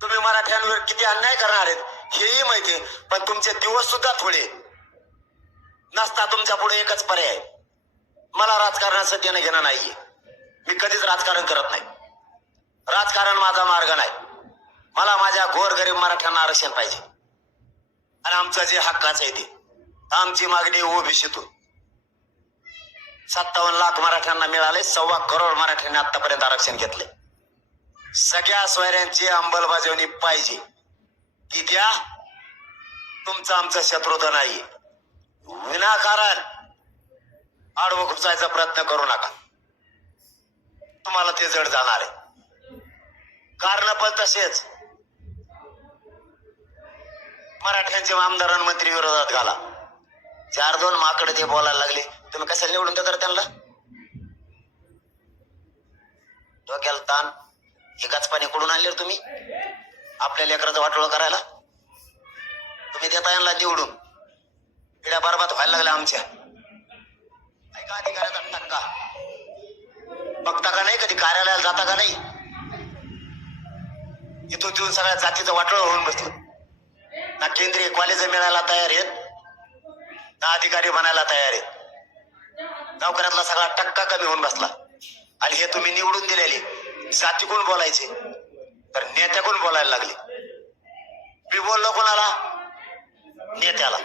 तुम्ही मराठ्यांवर किती अन्याय करणार आहेत हेही माहिती, पण तुमचे दिवस सुद्धा थोडे नसता. तुमच्या पुढे एकच पर्याय, मला राजकारणाचं देणं घेणं नाहीये. मी कधीच राजकारण करत नाही. राजकारण माझा मार्ग नाही. मला माझ्या गोरगरीब मराठ्यांना आरक्षण पाहिजे आणि आमचं जे हक्काचं आहे ते. आमची मागणी ओबीसीतून 57 लाख मराठ्यांना मिळाले. 1.25 करोड मराठ्यांनी आतापर्यंत आरक्षण घेतले. सगळ्या सोयऱ्यांची अंमलबजावणी पाहिजे ती द्या. तुमचं आमचं शत्रुता नाही. विनाकारण आडवं घुसायचा प्रयत्न करू नका. तुम्हाला ते जड जाणार आहे. कारण पण तसेच मराठ्यांचे आमदार आणि मंत्री विरोधात घाला. 4-2 माकडे ते बोलायला लागले. तुम्ही कशाला निवडून देता त्यांना? डोक्याला ताण. एकाच पाणी कुठून आणले तुम्ही आपल्या लेकराचं वाटोळं करायला? तुम्ही देता यांना निवडून, पिढ्या बरबाद व्हायला लागल्या आमच्या. ऐका, अधिकाऱ्याचा टक्का बघता का नाही? कधी कार्यालयाला जाता का नाही? इथून तिथून सगळ्या जातीचं वाटोळं होऊन बसलं. ना केंद्रीय कॉलेज मिळायला तयार आहेत, ना अधिकारी बनायला तयार आहेत. नोकऱ्यातला सगळा टक्का कमी होऊन बसला. आणि हे तुम्ही निवडून दिलेले जातीकडून बोलायचे तर नेत्याकडून बोलायला लागले. मी बोललो कोणाला? नेत्याला.